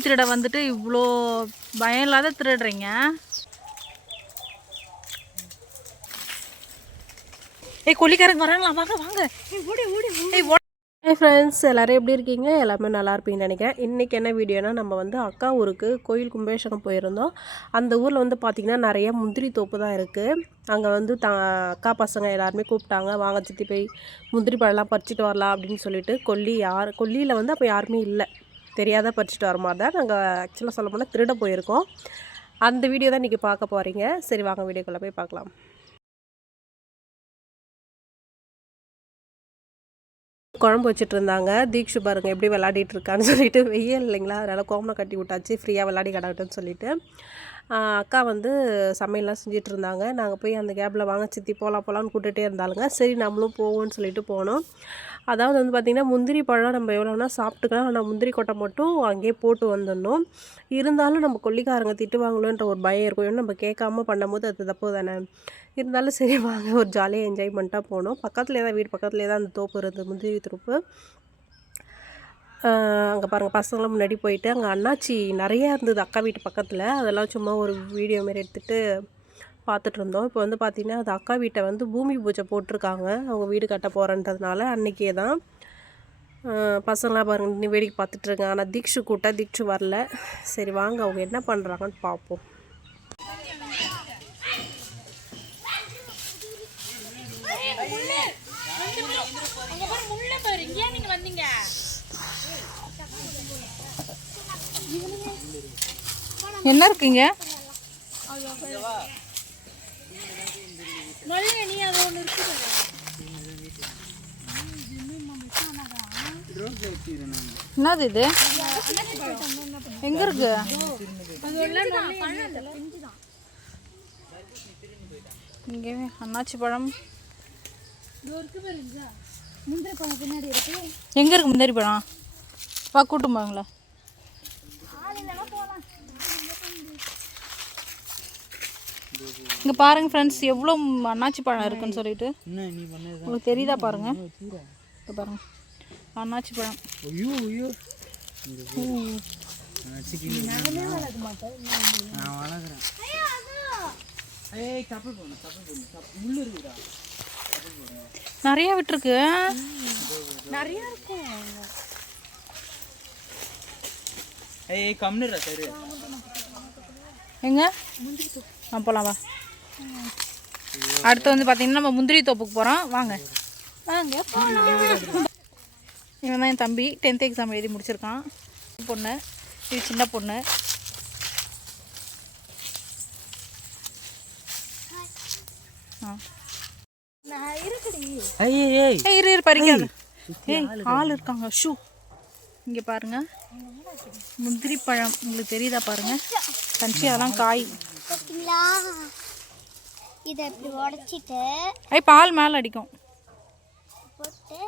முந்திரி திருட வந்துட்டு இவ்வளோ பயம் இல்லாத திருடுறீங்க. ஏய் கொல்லிக்காரங்க வராங்களா? வாங்க வாங்க. ஏய் ஃப்ரெண்ட்ஸ் எல்லோரும் எப்படி இருக்கீங்க? எல்லாமே நல்லா இருப்பீங்கன்னு நினைக்கிறேன். இன்றைக்கி என்ன வீடியோனா நம்ம வந்து அக்கா ஊருக்கு கோயில் கும்பேஷகம் போயிருந்தோம். அந்த ஊரில் வந்து பார்த்திங்கன்னா நிறைய முந்திரி தோப்பு தான் இருக்குது அங்கே வந்து த அக்கா பசங்க எல்லாருமே கூப்பிட்டாங்க. வாங்க சித்தி போய் முந்திரி பழம்லாம் பறிச்சிட்டு வரலாம் அப்படின்னு சொல்லிட்டு. கொல்லி யார் கொல்லியில் வந்து அப்போ யாருமே இல்லை. தெரியாத பறிச்சிட்டு வர மாதிரி தான் நாங்கள் ஆக்சுவலாக சொல்ல போனால் திருட போயிருக்கோம். அந்த வீடியோ தான் இன்றைக்கி பார்க்க போகிறீங்க சரி வாங்க வீடியோக்குள்ளே போய் பார்க்கலாம். குழம்பு வச்சுட்டு இருந்தாங்க. தீக்ஷு பாருங்க எப்படி விளையாடிட்டு இருக்கான்னு சொல்லிட்டு. வெயில் இல்லைங்களா? அதனால் கோமனை கட்டி விட்டாச்சு. ஃப்ரீயாக விளையாடி கிடக்கட்டும்னு சொல்லிட்டு. அக்கா வந்து சமையல்லாம் செஞ்சிட்டு இருந்தாங்க நாங்கள் போய் அந்த கேப்பில் வாங்க சித்தி போகலாம் போகலான்னு கூட்டுகிட்டே இருந்தாலுங்க சரி நம்மளும் போவோம்னு சொல்லிட்டு போனோம். அதாவது வந்து பார்த்திங்கன்னா முந்திரி பழம் நம்ம எவ்வளோனா சாப்பிட்டுக்கலாம். ஆனால் முந்திரி கொட்டை மட்டும் அங்கேயே போட்டு வந்துடணும். இருந்தாலும் நம்ம கொல்லிக்காரங்க திட்டுவாங்களோன்ற ஒரு பயம் இருக்கும். ஏன்னா நம்ம கேட்காம பண்ணும்போது அது தப்பு தானே. இருந்தாலும் சரி வாங்க. ஒரு ஜாலியாக என்ஜாய்மெண்ட்டாக போனோம். பக்கத்துலேயே தான் வீடு பக்கத்துலேயே தான் அந்த தோப்பு இருந்தது முந்திரி தோப்பு அங்கே பாருங்கள் பசங்களாம் முன்னாடி போயிட்டு அங்கே அண்ணாச்சி நிறையா இருந்தது அக்கா வீட்டு பக்கத்தில். அதெல்லாம் சும்மா ஒரு வீடியோ மாரி எடுத்துகிட்டு பார்த்துட்டு இருந்தோம். இப்போ வந்து பார்த்திங்கன்னா அது அக்கா வீட்டை வந்து பூமி பூஜை போட்டிருக்காங்க. அவங்க வீடு கட்ட போகிறன்றதுனால அன்றைக்கே தான். பசங்களாம் பாருங்கள் இன்னும் வேடிக்கை பார்த்துட்ருக்காங்க ஆனால் தீக்ஷு கூட்டால் தீக்ஷு வரல. சரி வாங்க அவங்க என்ன பண்ணுறாங்கன்னு பார்ப்போம் என்ன இருக்குங்க? என்னது இது? எங்க இருக்கு? இங்கே அண்ணாச்சி பழம். எங்க இருக்கு முந்திரி பழம்? வா கூட்டும் போங்களா இங்க பாருங்க ஃப்ரெண்ட்ஸ் எவ்வளோ அண்ணாச்சி பழம் இருக்குன்னு சொல்லிட்டு. உங்களுக்கு தெரியுதா பாருங்க. இங்க பாருங்க. அண்ணாச்சி பழம். முள்ளு இருக்குதா நிறைய விட்டுருக்கு. ஏய் கம்னுடா சரி எங்க? ஆ போலாம் வா. அடுத்து வந்து பார்த்தீங்கன்னா நம்ம முந்திரி தோப்புக்கு போகிறோம் வாங்க. வாங்க போலாம். இவன் தான் என் தம்பி. டென்த் எக்ஸாம் எழுதி முடிச்சிருக்கான். பொண்ணு. இது சின்ன பொண்ணு. இரு இரு பறிக்காது ஏய். ஆள் இருக்காங்க. ஷூ. இங்கே பாருங்க. முந்திரி பழம். உங்களுக்கு தெரியுதா பாருங்க. கஞ்சி அதெல்லாம் காய். பார்த்தீங்களா இதை இப்படி உடச்சிட்டு ஐ பால் மேலே அடிக்கும். போட்டு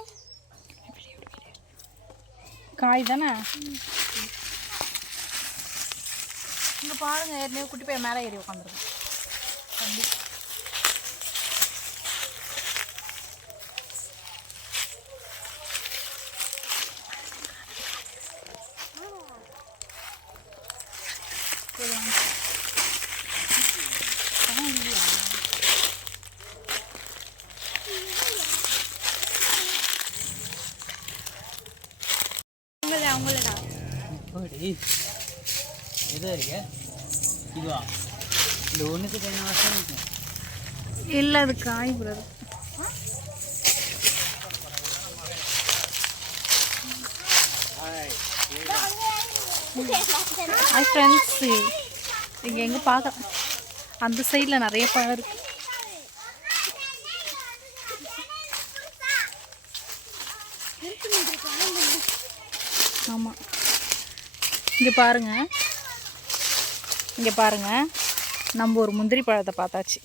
காய் தானே? இங்கே பாருங்க ஏற்கனவே குட்டி பையன் மேலே ஏறி உட்காந்துருக்கு ஓடி எதோ இருக்கு? இதுவா? இந்த ஒன்றுக்கு என்ன வருஷம் இருக்கு? இல்லை அது காய் கூடாது ஹாய் ஃப்ரெண்ட்ஸ் இங்கே எங்கே பார்க்க அந்த சைடில் நிறைய பழம் இருக்கு. ஆமாம் இங்கே பாருங்கள் இங்கே பாருங்க. நம்ம ஒரு முந்திரி பழத்தை பார்த்தாச்சு.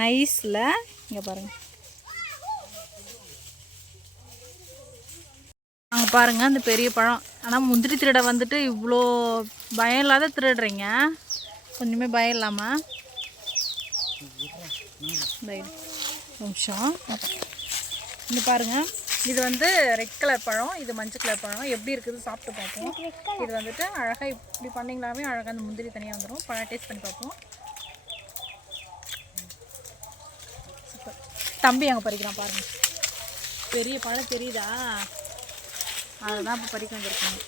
நைஸில் இங்கே பாருங்கள் அங்கே பாருங்கள் அந்த பெரிய பழம். ஆனால் முந்திரி திருட வந்துட்டு இவ்வளோ பயம் இல்லாத திருடுறீங்க. கொஞ்சமே பயம் இல்லாமல் நிமிஷம். இங்கே பாருங்கள் இது வந்து ரெட் கலர் பழம் இது மஞ்சள் கலர் பழம். எப்படி இருக்குது சாப்பிட்டு பார்ப்போம். இது வந்துட்டு அழகாக இப்படி பண்ணிங்களாவே அழகாக அந்த முந்திரி தனியாக வந்துடும் பழம் டேஸ்ட் பண்ணி பார்ப்போம். சூப்பர். தம்பி அங்கே பறிக்கிறான் பாருங்க. பெரிய பழம் தெரியுதா? அதுதான் இப்போ பறிக்க வந்திருக்காங்க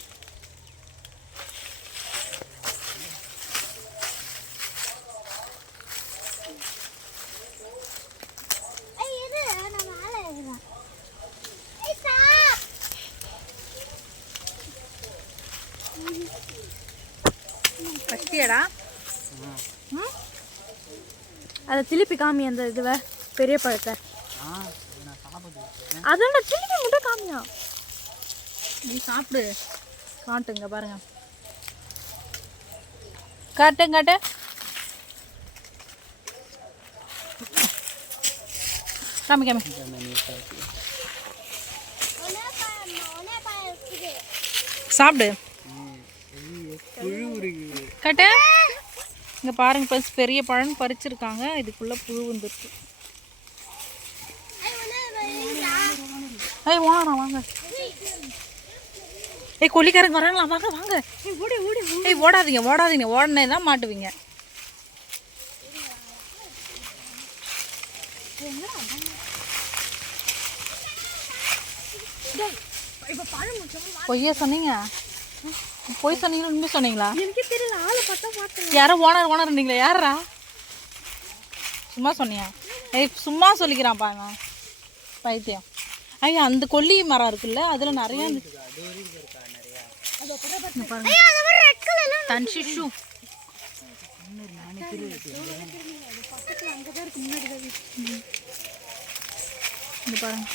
ஐய், இரு, நான் மேலே ஏறுறேன். ஐய், stop. பச்சியடா அதை திருப்பி காமி அந்த இதுவை பெரிய பழத்தை. அதான் திருப்பி மட்டும் காமியா? நீ சாப்பிடு. காட்டுங்க பாருங்க. காட்டு காட்டு. காமி காமி. சாப்பிடு. காட்டு. இங்க பாருங்க ஃபர்ஸ்ட் பெரிய பழம் பறிச்சிருக்காங்க. இதுக்குள்ள புழு வந்துருக்கு. ஐய், வாங்க வாங்க. ஏய் கொல்லிக்காரங்க வராங்களா? வாங்க வாங்க. ஏய் ஓடாதீங்க ஓடாதீங்க. ஓடனே தான் மாட்டுவீங்க. பொய்யா சொன்னீங்க. பொய் சொன்னீங்களா உண்மை சொன்னீங்களா? எனக்கு தெரியல ஆளை பார்த்தா பார்த்தேன் யாரோ ஓனர் ஓனர் இருந்தீங்களா யாரா சும்மா சொன்னியா? ஏய் சும்மா சொல்லிக்கிறான் பாருங்க. பைத்தியம். ஐயா அந்த கொல்லி மரம் இருக்குல்ல அதில் நிறைய இங்க பாருங்க ரெட் கலர்ல தன் ஷிஷு இங்க பாருங்க.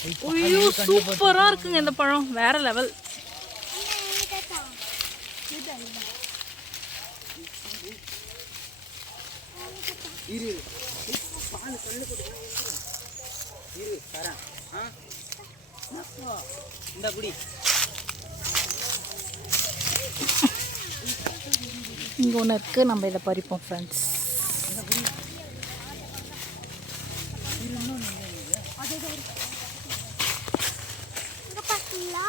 ஐயோ சூப்பரா இருக்குங்க இந்த பழம். வேற லெவல் இந்த குடி இங்க ஒன்று இருக்கு. நம்ம இதை பறிப்போம் ஃப்ரெண்ட்ஸ் இங்க பாத்தீங்களா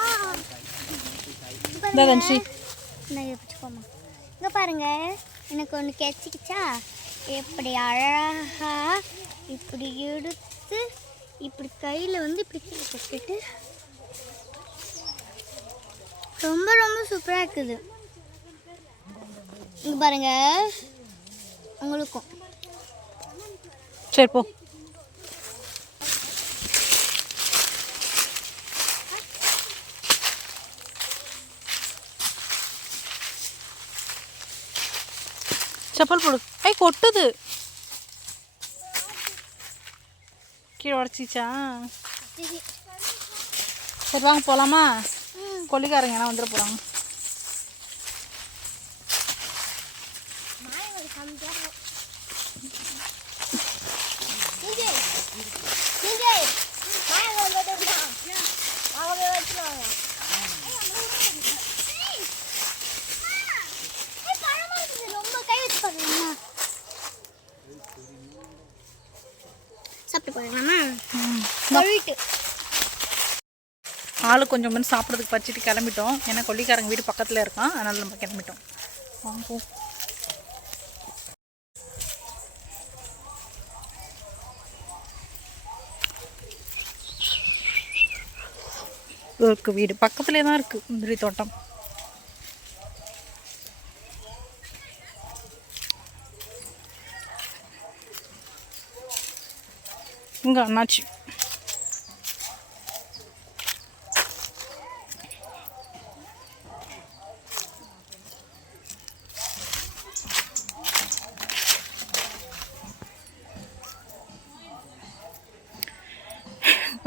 பிடிச்சிக்கோமா இங்கே பாருங்க எனக்கு ஒன்று கெச்சிக்கிச்சா இப்படி அழகா இப்படி எடுத்து இப்படி கையில் வந்து இப்படி கட்டிட்டு ரொம்ப ரொம்ப சூப்பராக இருக்குது. இங்கே பாருங்க உங்களுக்கும். சரி போ. செப்பல் போடு ஐ கொட்டுது கீழே உடச்சிச்சா சரி வாங்க போகலாமா கொல்லிக்காரங்க என்ன வந்துட போகிறாங்க ரொம்ப கை வச்சு பாருங்கம்மா சாப்பிட்டு பாருங்கம்மா கழுவிட்டு ஆளு கொஞ்சம் மணி சாப்பிட்றதுக்கு பறிச்சுட்டு கிளம்பிட்டோம். ஏன்னா கொல்லிக்காரங்க வீடு பக்கத்தில் இருக்கான். அதனால் நம்ம கிளம்பிட்டோம். வாங்க. இருக்குது இருக்கு வீடு பக்கத்துலேயே தான் இருக்குது முந்திரி தோட்டம். இங்கே அண்ணாச்சி.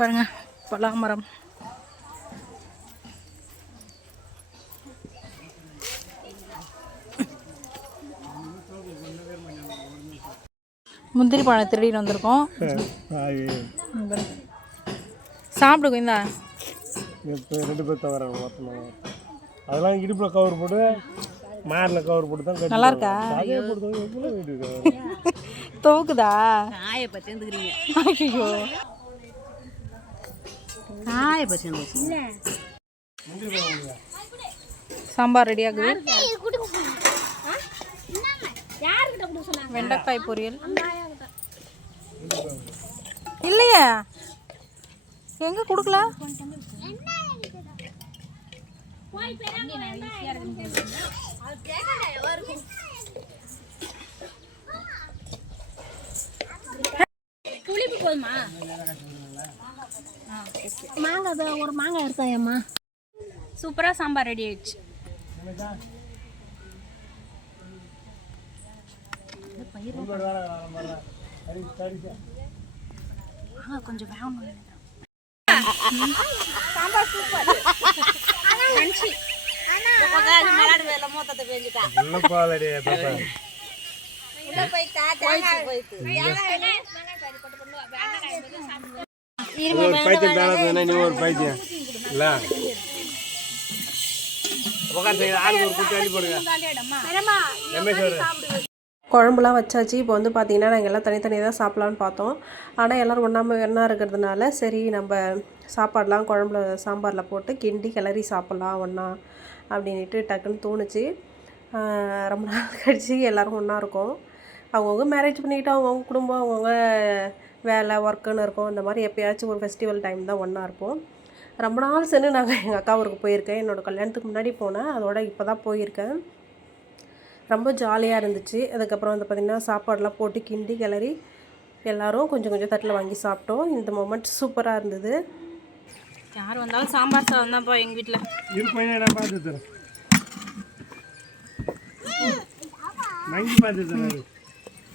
பாருங்க பலாமரம். முந்திரி பழம் திருடிட்டு வந்திருக்கோம். சாப்பிடுங்க இந்தா ரெண்டு பேர் தவிர அதெல்லாம் இடுப்பில் கவர் போட்டு மாரில் கவர் போட்டு தான் நல்லா இருக்கா துவக்குதா காய பற்றி ஐயோ காய பற்றி சாம்பார் ரெடி ஆகுது? வெண்டைக்காய் பொரியல். இல்லையா. எங்க கொடுக்கல? புளிப்பு போதுமா மாங்காய் ஒரு மாங்காய் இருக்காயம்மா சூப்பராக சாம்பார் ரெடி ஆயிடுச்சு கொஞ்சம் வேகணும் நல்ல பாலடி பாப்பா ஒரு பைத்தியம் பேர போதுனா நீ ஒரு பைத்தியம். இல்ல. குழம்புலாம் வச்சாச்சு. இப்போ வந்து பார்த்திங்கன்னா நாங்கள் எல்லாம் தனித்தனியாக தான் சாப்பிட்லான்னு பார்த்தோம். ஆனால் எல்லோரும் ஒன்றாம ஒன்றா இருக்கிறதுனால சரி நம்ம சாப்பாடெலாம் குழம்புல சாம்பாரில் போட்டு கிண்டி கிளறி சாப்பிட்லாம் ஒன்றா அப்படின்ட்டு டக்குன்னு தோணுச்சு. ரொம்ப நாள் கழிச்சு எல்லோரும் ஒன்றா இருக்கோம். அவங்கவுங்க மேரேஜ் பண்ணிக்கிட்டு அவங்கவுங்க குடும்பம் அவங்கவுங்க வேலை ஒர்க்குன்னு இருக்கும். இந்த மாதிரி எப்பயாச்சும் ஒரு ஃபெஸ்டிவல் டைம் தான் ஒன்றா இருப்போம். ரொம்ப நாள் சென்று நாங்கள் எங்கள் அக்கா ஊருக்கு போயிருக்கேன். என்னோடய கல்யாணத்துக்கு முன்னாடி போனேன். அதோட இப்போ தான் போயிருக்கேன். ரொம்ப ஜாலியாக இருந்துச்சு. அதுக்கப்புறம் வந்து பார்த்திங்கன்னா சாப்பாடெலாம் போட்டு கிண்டி கிளறி எல்லாரும் கொஞ்சம் கொஞ்சம் தட்டில் வாங்கி சாப்பிட்டோம். இந்த மொமெண்ட் சூப்பராக இருந்தது. யார் வந்தாலும் சாம்பார் சாதம் தான்ப்பா எங்கள் வீட்டில் நான் பார்த்து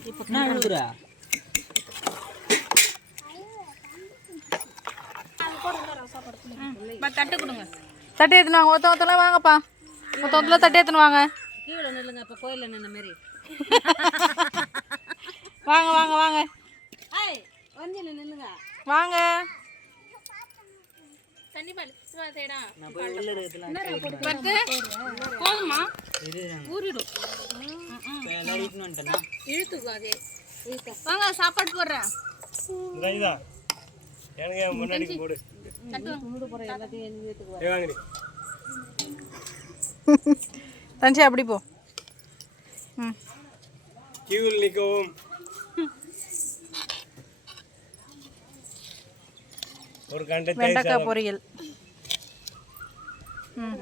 இப்போ என்ன எழுதுறா பா தட்டு கொடுங்க. தட்டை எடுத்துன்னு வாங்க. ஒருத்த ஒருத்தலாம் வாங்கப்பா. ஒருத்த ஒருத்தல தட்டை எடுத்துன்னு வாங்க. கீழே நில்லுங்க இப்போ கோயிலில் நின்ன மாரி வாங்க வாங்க வாங்க. ஏய் வந்தியில் நில்லுங்க. வாங்க. தண்ணி பால் தேடா. நான் போய் உள்ள எடுக்கலாம் பத்து போதுமா? ஊறிடும் அதே. வாங்க சாப்பாடு போடுறேன். எனக்கு என் முன்னாடி போடு. தனிச்சு அப்படி போ. ம். கியூவில் நிற்கவும். ஒரு கண்டை வெண்டைக்காய் பொரியல். ம்.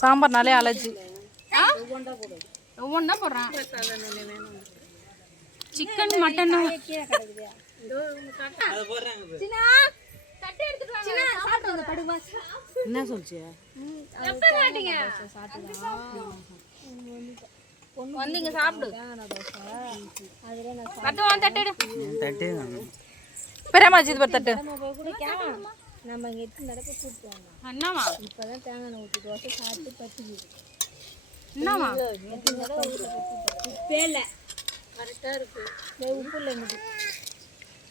சாம்பார்னாலே அலர்ஜி. ஒவ்வொன்றா போடுறான். சிக்கன் மட்டன் என்ன சொல்லிச்சு? வந்து இங்க சாப்பிடு. பத்து தட்டு. தட்டே பெரியம்மா இது பாரு தட்டு. நம்ம இங்கே நடக்க கூப்பிட்டு வந்தோம் என்னவா இப்போ தான் தேங்காய் எண்ணெய் ஊற்றி தோசை சாப்பிட்டு பத்துக்குது இல்லை கரெக்டாக இருக்குது உப்பு இல்லை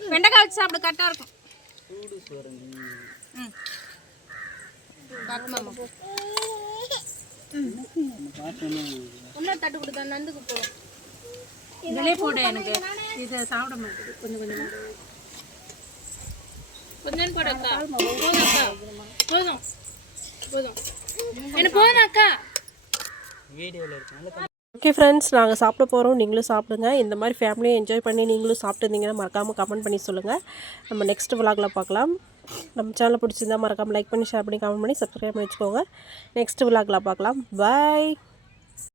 வெண்டைக்காய் வச்சு சாப்பிடு கரெக்டாக இருக்கும். சூடு சோறு ம். காட்டு மாமா இன்னும் தட்டு கொடுத்தா நந்துக்கு போடும் இதிலே போடு எனக்கு. இதை சாப்பிட மாட்டேது கொஞ்சம் கொஞ்சம். கொஞ்சம் போடு அக்கா. போதும் அக்கா. போதும். போதும். எனக்கு போதும் அக்கா. வீடியோவில் இருக்கனால ஓகே ஃப்ரெண்ட்ஸ் நாங்கள் சாப்பிட போகிறோம் நீங்களும் சாப்பிடுங்க. இந்த மாதிரி ஃபேமிலியை என்ஜாய் பண்ணி நீங்களும் சாப்பிட்டுருந்தீங்கன்னா மறக்காமல் கமெண்ட் பண்ணி சொல்லுங்கள் நம்ம நெக்ஸ்ட் விலாகில் பார்க்கலாம். நம்ம சேனலை பிடிச்சிருந்தா மறக்காமல் லைக் பண்ணி ஷேர் பண்ணி கமெண்ட் பண்ணி சப்ஸ்கிரைப் பண்ணி வச்சுக்கோங்க. நெக்ஸ்ட் விலாகில் பார்க்கலாம். பாய்